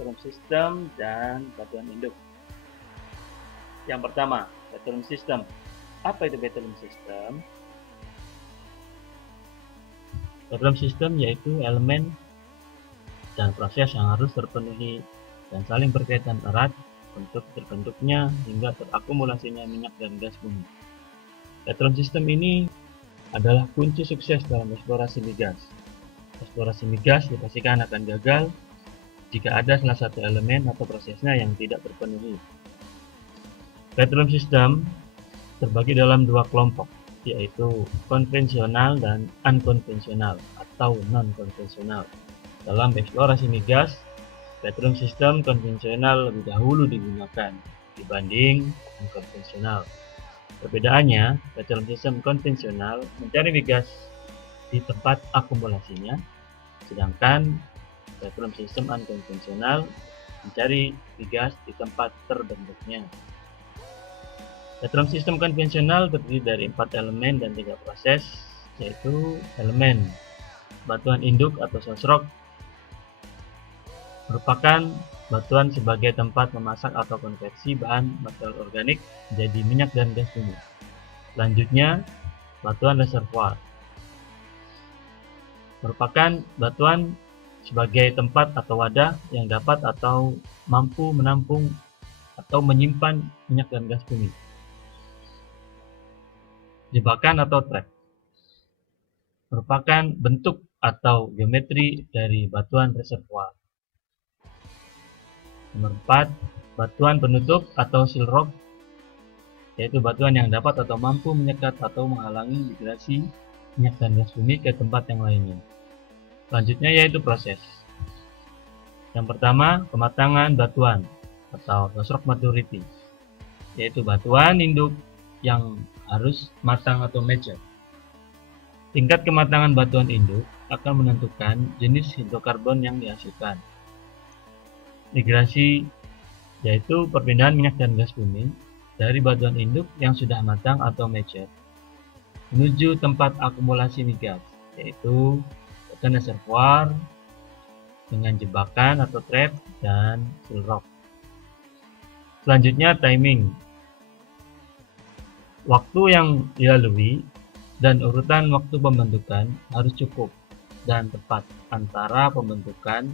petroleum system dan batuan induk. Yang pertama, petroleum system. Apa itu petroleum system? Petroleum system yaitu elemen dan proses yang harus terpenuhi dan saling berkaitan erat untuk terbentuknya hingga terakumulasinya minyak dan gas bumi. Petroleum system ini adalah kunci sukses dalam eksplorasi migas. Eksplorasi migas dipastikan akan gagal jika ada salah satu elemen atau prosesnya yang tidak terpenuhi. Petroleum system terbagi dalam dua kelompok, yaitu konvensional dan unkonvensional atau non-konvensional. Dalam eksplorasi migas, petroleum system konvensional lebih dahulu digunakan dibanding unkonvensional. Perbedaannya, petroleum system konvensional mencari migas di tempat akumulasinya, sedangkan petroleum system unkonvensional mencari migas di tempat terbentuknya. Petroleum system konvensional terdiri dari 4 elemen dan 3 proses, yaitu elemen batuan induk atau source rock merupakan batuan sebagai tempat memasak atau konversi bahan material organik menjadi minyak dan gas bumi. Selanjutnya, batuan reservoir merupakan batuan sebagai tempat atau wadah yang dapat atau mampu menampung atau menyimpan minyak dan gas bumi. Jebakan atau trap merupakan bentuk atau geometri dari batuan reservoir. Nomor 4, batuan penutup atau seal rock, yaitu batuan yang dapat atau mampu menyekat atau menghalangi migrasi minyak dan gas bumi ke tempat yang lainnya. Selanjutnya yaitu proses. Yang pertama, kematangan batuan atau source rock maturity, yaitu batuan induk yang harus matang atau mature. Tingkat kematangan batuan induk akan menentukan jenis hidrokarbon yang dihasilkan. Migrasi yaitu perpindahan minyak dan gas bumi dari batuan induk yang sudah matang atau mature menuju tempat akumulasi migas, yaitu batuan reservoir dengan jebakan atau trap dan seal rock. Selanjutnya timing. Waktu yang dilalui dan urutan waktu pembentukan harus cukup dan tepat antara pembentukan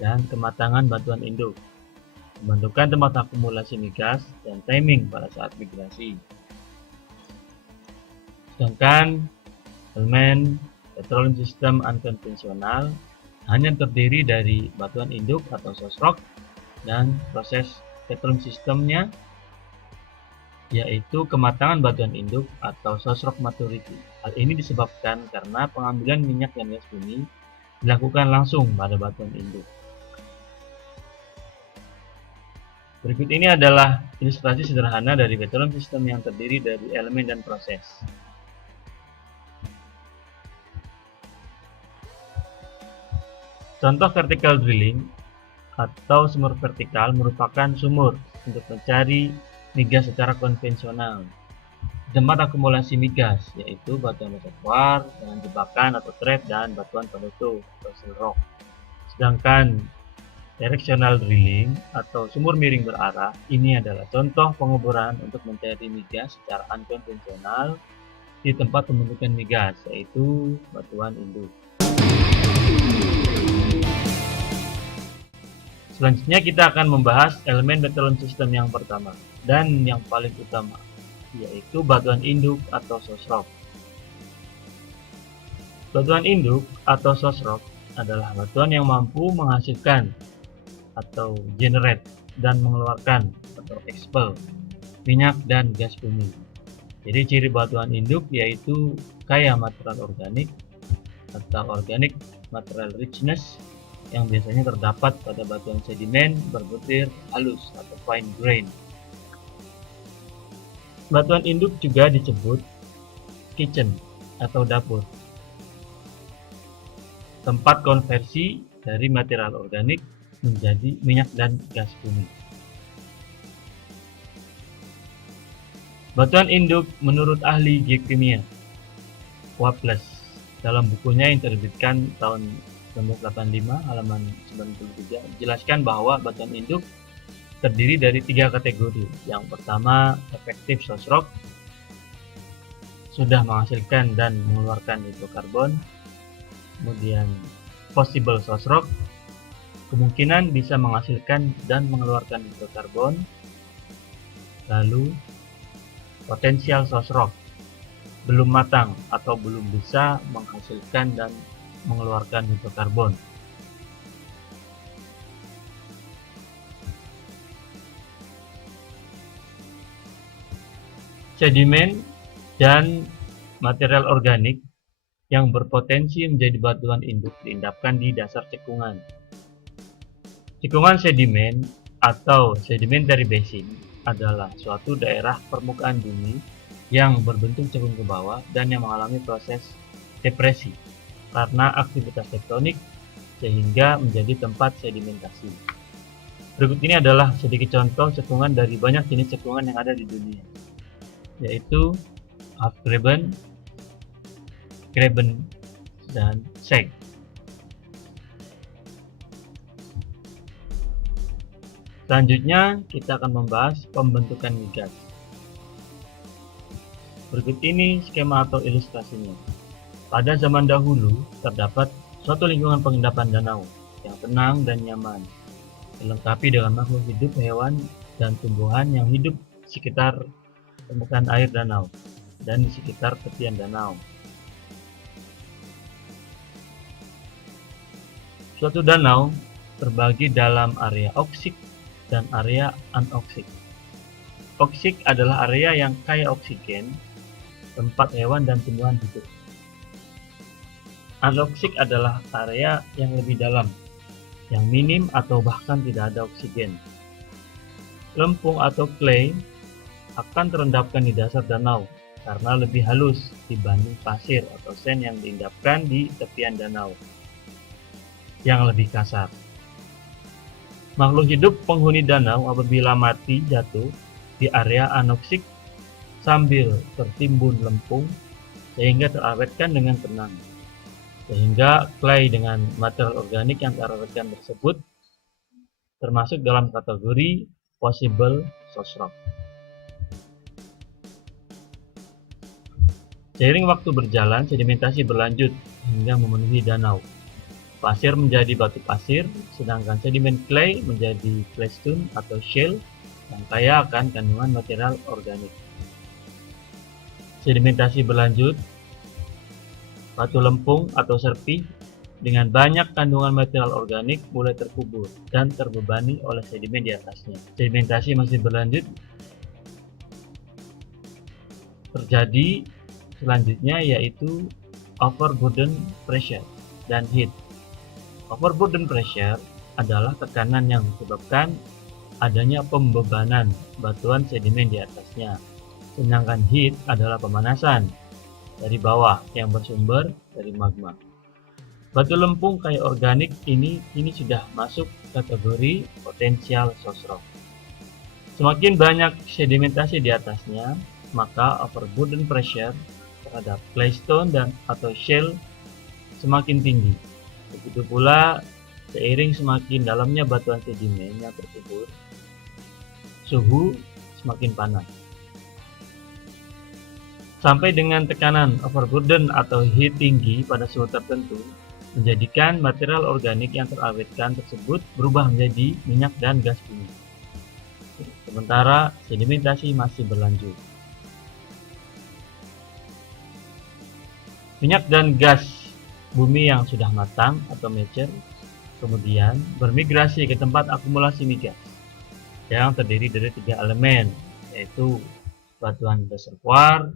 dan kematangan batuan induk, pembentukan tempat akumulasi migas, dan timing pada saat migrasi. Sedangkan elemen petroleum system unkonvensional hanya terdiri dari batuan induk atau source rock dan proses petroleum systemnya, yaitu kematangan batuan induk atau source rock maturity. Hal ini disebabkan karena pengambilan minyak dan gas bumi dilakukan langsung pada batuan induk. Berikut ini adalah ilustrasi sederhana dari petroleum system yang terdiri dari elemen dan proses. Contoh vertical drilling atau sumur vertikal merupakan sumur untuk mencari migas secara konvensional. Tempat akumulasi migas yaitu batuan reservoir dengan jebakan atau trap dan batuan penutup atau seal rock. Sedangkan directional drilling atau sumur miring berarah ini adalah contoh penguburan untuk mencari migas secara unkonvensional di tempat pembentukan migas, yaitu batuan induk. Selanjutnya kita akan membahas elemen petroleum system yang pertama dan yang paling utama, yaitu batuan induk atau source rock. Batuan induk atau source rock adalah batuan yang mampu menghasilkan atau generate dan mengeluarkan atau expel minyak dan gas bumi. Jadi ciri batuan induk yaitu kaya material organik atau organic material richness yang biasanya terdapat pada batuan sedimen berbutir halus atau fine grain. Batuan induk juga disebut kitchen atau dapur, tempat konversi dari material organik menjadi minyak dan gas bumi. Batuan induk menurut ahli geokimia Wallace dalam bukunya yang terbitkan tahun 1985 halaman 93 menjelaskan bahwa batuan induk terdiri dari 3 kategori. Yang pertama, efektif source rock, sudah menghasilkan dan mengeluarkan hidrokarbon. Kemudian possible source rock, kemungkinan bisa menghasilkan dan mengeluarkan hidrokarbon. Lalu potential source rock, belum matang atau belum bisa menghasilkan dan mengeluarkan hidrokarbon. Sedimen dan material organik yang berpotensi menjadi batuan induk diendapkan di dasar cekungan. Cekungan sedimen atau sedimentary basin adalah suatu daerah permukaan bumi yang berbentuk cekung ke bawah dan yang mengalami proses depresi karena aktivitas tektonik sehingga menjadi tempat sedimentasi. Berikut ini adalah sedikit contoh cekungan dari banyak jenis cekungan yang ada di dunia, yaitu half-graben, graben, dan seg. Selanjutnya kita akan membahas pembentukan migas. Berikut ini skema atau ilustrasinya. Pada zaman dahulu terdapat suatu lingkungan pengendapan danau yang tenang dan nyaman, dilengkapi dengan makhluk hidup hewan dan tumbuhan yang hidup di sekitar permukaan air danau dan di sekitar tepian danau. Suatu danau terbagi dalam area oksik dan area anoksik. Oksik adalah area yang kaya oksigen, tempat hewan dan tumbuhan hidup. Anoksik adalah area yang lebih dalam, yang minim atau bahkan tidak ada oksigen. Lempung atau clay akan terendapkan di dasar danau karena lebih halus dibanding pasir atau sand yang diendapkan di tepian danau yang lebih kasar. Makhluk hidup penghuni danau apabila mati jatuh di area anoksik sambil tertimbun lempung sehingga terawetkan dengan tenang. Sehingga clay dengan material organik yang terawetkan tersebut termasuk dalam kategori possible source rock. Seiring waktu berjalan, sedimentasi berlanjut hingga memenuhi danau. Pasir menjadi batu pasir, sedangkan sedimen clay menjadi claystone atau shale yang kaya akan kandungan material organik. Sedimentasi berlanjut, batu lempung atau serpih dengan banyak kandungan material organik mulai terkubur dan terbebani oleh sedimen di atasnya. Sedimentasi masih berlanjut. Terjadi selanjutnya yaitu overburden pressure dan heat. Overburden pressure adalah tekanan yang menyebabkan adanya pembebanan batuan sedimen di atasnya. Sedangkan heat adalah pemanasan dari bawah yang bersumber dari magma. Batu lempung kaya organik ini sudah masuk kategori potential source rock. Semakin banyak sedimentasi di atasnya, maka overburden pressure terhadap claystone dan atau shale semakin tinggi. Begitu pula seiring semakin dalamnya batuan sedimen yang terkubur, suhu semakin panas. Sampai dengan tekanan overburden atau heat tinggi pada suhu tertentu, menjadikan material organik yang terawetkan tersebut berubah menjadi minyak dan gas bumi. Sementara sedimentasi masih berlanjut. Minyak dan gas bumi yang sudah matang atau mature kemudian bermigrasi ke tempat akumulasi migas yang terdiri dari 3 elemen, yaitu batuan reservoir,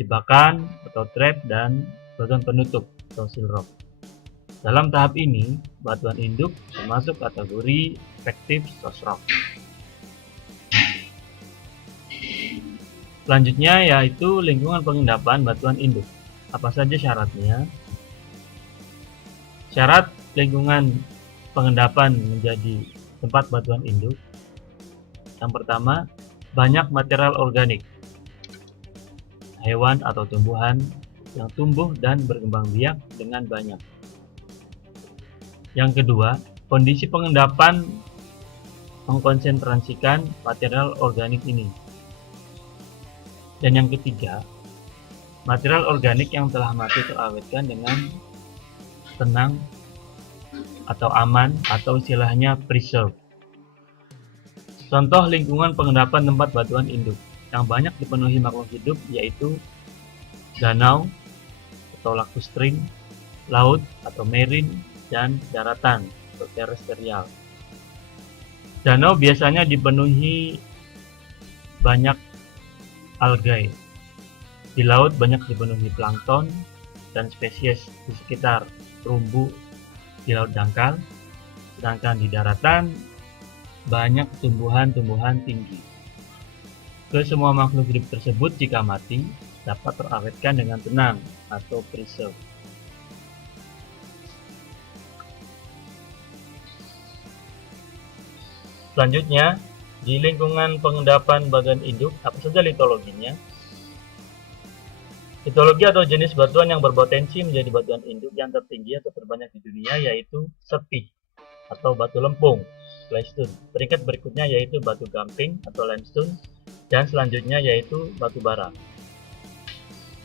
jebakan atau trap, dan batuan penutup atau seal rock. Dalam tahap ini, batuan induk termasuk kategori effective source rock. Selanjutnya yaitu lingkungan pengendapan batuan induk. Apa saja syaratnya? Syarat lingkungan pengendapan menjadi tempat batuan induk. Yang pertama, banyak material organik, hewan atau tumbuhan yang tumbuh dan berkembang biak dengan banyak. Yang kedua, kondisi pengendapan mengkonsentrasikan material organik ini. Dan yang ketiga, material organik yang telah mati terawetkan dengan tenang atau aman atau istilahnya preserve. Contoh lingkungan pengendapan tempat batuan induk yang banyak dipenuhi makhluk hidup yaitu danau atau lacustring, laut atau marine, dan daratan atau terestrial. Danau biasanya dipenuhi banyak algae. Di laut banyak dipenuhi plankton dan spesies di sekitar terumbu di laut dangkal, sedangkan di daratan banyak tumbuhan-tumbuhan tinggi. Kesemua makhluk hidup tersebut jika mati dapat terawetkan dengan tenang atau preserve. Selanjutnya, di lingkungan pengendapan bagian induk, apa saja litologinya? Litologi atau jenis batuan yang berpotensi menjadi batuan induk yang tertinggi atau terbanyak di dunia yaitu sepi atau batu lempung, claystone. Peringkat berikutnya yaitu batu gamping atau limestone, dan selanjutnya yaitu batu bara.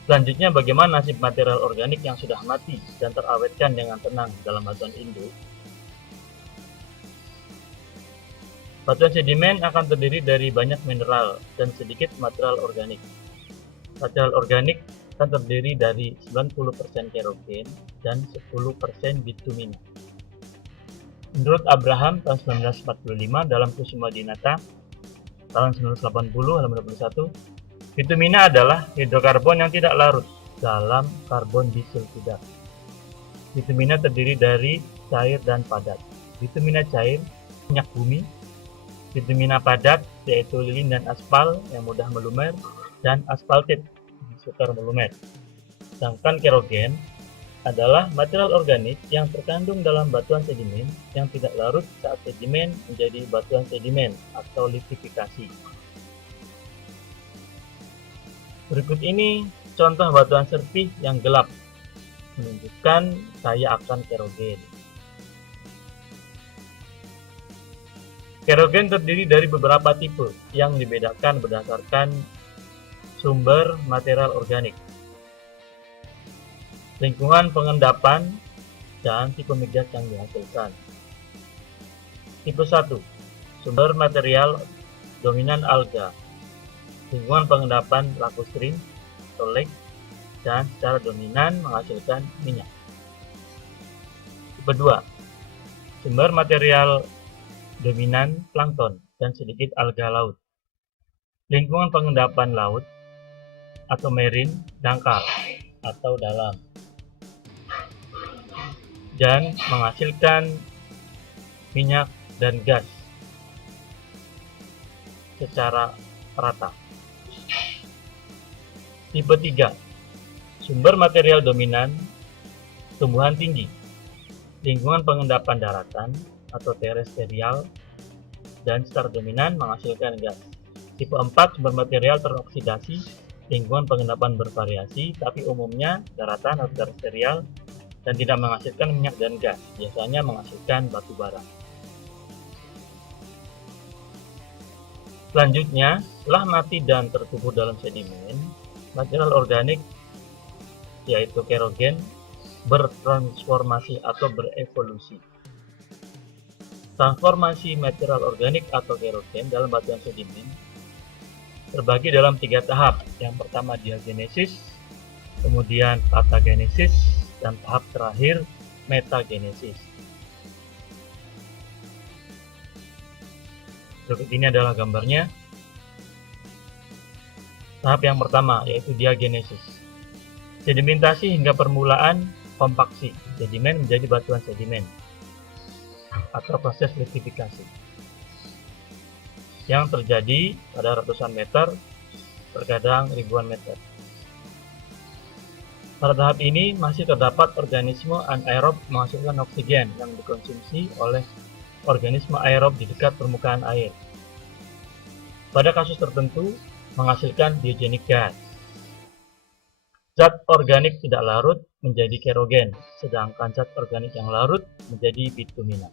Selanjutnya, bagaimana nasib material organik yang sudah mati dan terawetkan dengan tenang dalam batuan induk? Batuan sedimen akan terdiri dari banyak mineral dan sedikit material organik. Material organik akan terdiri dari 90% kerogen dan 10% bitumina. Menurut Abraham tahun 1945 dalam Kusuma Dinata tahun 1980 halaman 21, bitumina adalah hidrokarbon yang tidak larut dalam karbon disulfida. Bitumina terdiri dari cair dan padat. Bitumina cair minyak bumi, bitumina padat yaitu lilin dan aspal yang mudah melumer, dan aspaltit sukar melumer. Sedangkan kerogen adalah material organik yang terkandung dalam batuan sedimen yang tidak larut saat sedimen menjadi batuan sedimen atau likuidifikasi. Berikut ini contoh batuan serpih yang gelap menunjukkan kaya akan kerogen. Kerogen terdiri dari beberapa tipe yang dibedakan berdasarkan sumber material organik, lingkungan pengendapan, dan tipe migas yang dihasilkan. Tipe 1. Sumber material dominan alga, lingkungan pengendapan lacustring atau lake, dan secara dominan menghasilkan minyak. Tipe 2. Sumber material dominan plankton dan sedikit alga laut, lingkungan pengendapan laut atau marine, dangkal atau dalam, dan menghasilkan minyak dan gas secara rata. Tipe 3. Sumber material dominan tumbuhan tinggi, lingkungan pengendapan daratan atau terestrial, dan secara dominan menghasilkan gas. Tipe 4. Sumber material teroksidasi, lingkungan pengendapan bervariasi, tapi umumnya daratan atau terestrial dan tidak menghasilkan minyak dan gas, biasanya menghasilkan batu bara. Selanjutnya, setelah mati dan terkubur dalam sedimen, material organik yaitu kerogen bertransformasi atau berevolusi. Transformasi material organik atau kerogen dalam batuan sedimen terbagi dalam 3 tahap. Yang pertama diagenesis, kemudian patagenesis, dan tahap terakhir metagenesis. Berikut ini adalah gambarnya. Tahap yang pertama yaitu diagenesis. Sedimentasi hingga permulaan kompaksi sedimen menjadi batuan sedimen atau proses likuidifikasi yang terjadi pada ratusan meter, terkadang ribuan meter. Pada tahap ini masih terdapat organisme anaerob menghasilkan oksigen yang dikonsumsi oleh organisme aerob di dekat permukaan air. Pada kasus tertentu menghasilkan biogenic gas. Zat organik tidak larut menjadi kerogen, sedangkan zat organik yang larut menjadi bitumina.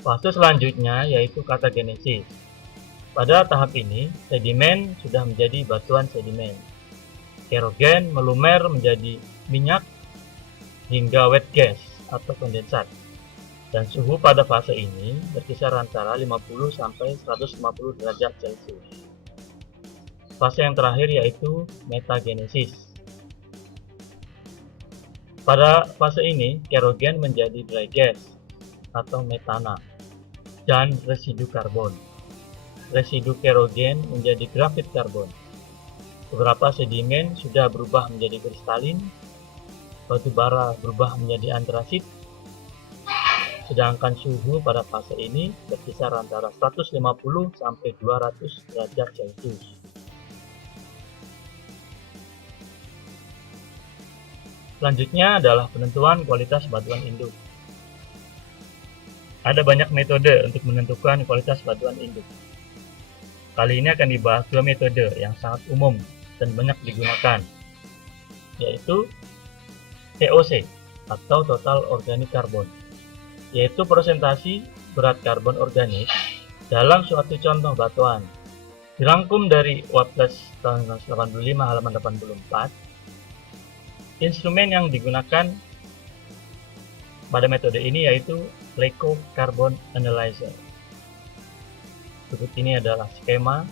Fase selanjutnya yaitu katagenesis. Pada tahap ini, sedimen sudah menjadi batuan sedimen. Kerogen melumer menjadi minyak hingga wet gas atau kondensat. Dan suhu pada fase ini berkisar antara 50 sampai 150 derajat Celcius. Fase yang terakhir yaitu metagenesis. Pada fase ini, kerogen menjadi dry gas atau metana dan residu karbon. Residu kerogen menjadi grafit karbon. Beberapa sedimen sudah berubah menjadi kristalin, batu bara berubah menjadi antrasit, sedangkan suhu pada fase ini berkisar antara 150 sampai 200 derajat Celcius. Selanjutnya adalah penentuan kualitas batuan induk. Ada banyak metode untuk menentukan kualitas batuan induk. Kali ini akan dibahas dua metode yang sangat umum dan banyak digunakan, yaitu TOC atau Total Organic Carbon, yaitu presentasi berat karbon organik dalam suatu contoh batuan. Dirangkum dari Waples tahun 1985 halaman 84. Instrumen yang digunakan pada metode ini yaitu LeCo Carbon Analyzer. Berikut ini adalah skema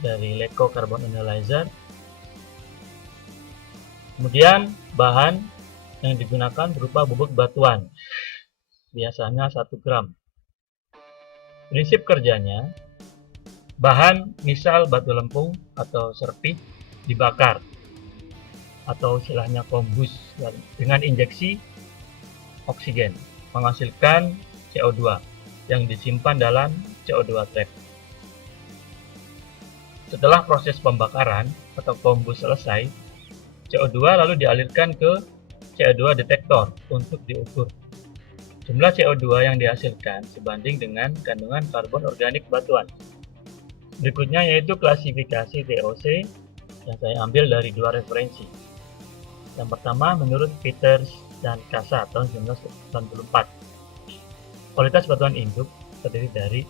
dari LeCo Carbon Analyzer. Kemudian bahan yang digunakan berupa bubuk batuan, biasanya 1 gram. Prinsip kerjanya, bahan misal batu lempung atau serpih dibakar atau istilahnya kombus dengan injeksi oksigen menghasilkan CO2 yang disimpan dalam CO2 trap. Setelah proses pembakaran atau kombus selesai, CO2 lalu dialirkan ke CO2 detektor untuk diukur. Jumlah CO2 yang dihasilkan sebanding dengan kandungan karbon organik batuan. Berikutnya yaitu klasifikasi TOC yang saya ambil dari dua referensi. Yang pertama menurut Peters dan Casa tahun 1994. Kualitas batuan induk terdiri dari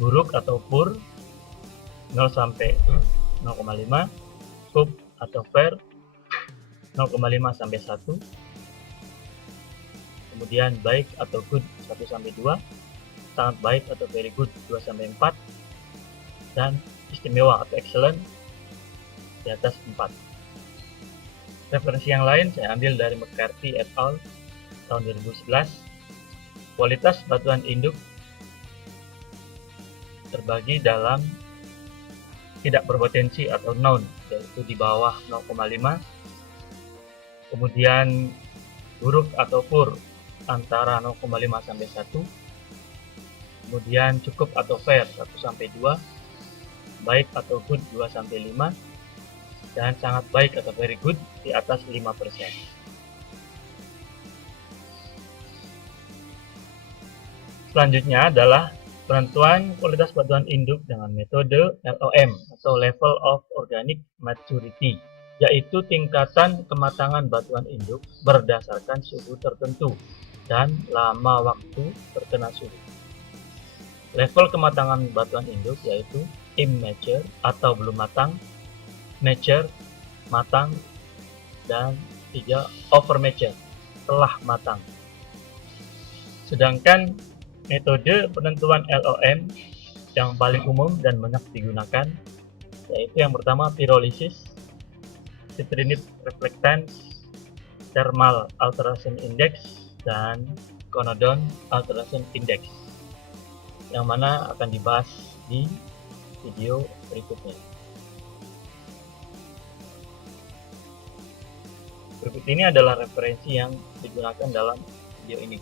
buruk atau poor 0 sampai 0,5, scoop atau fair 0,5 sampai 1, kemudian baik atau good 1 sampai 2, sangat baik atau very good 2 sampai 4, dan istimewa atau excellent di atas 4. Referensi yang lain saya ambil dari McCarthy et al. Tahun 2011. Kualitas batuan induk terbagi dalam tidak berpotensi atau non, yaitu di bawah 0,5, kemudian buruk atau poor antara 0,5 sampai 1, kemudian cukup atau fair 1 sampai 2, baik atau good 2 sampai 5, dan sangat baik atau very good di atas 5%. Selanjutnya adalah penentuan kualitas batuan induk dengan metode LOM atau Level of Organic Maturity, yaitu tingkatan kematangan batuan induk berdasarkan suhu tertentu dan lama waktu terkena suhu. Level kematangan batuan induk yaitu immature atau belum matang, mature, matang, dan 3 overmature, telah matang. Sedangkan metode penentuan LOM yang paling umum dan banyak digunakan yaitu yang pertama pyrolysis, citrinate reflectance, thermal alteration index, dan Conodon alteration index, yang mana akan dibahas di video berikutnya. Berikut ini adalah referensi yang digunakan dalam video ini.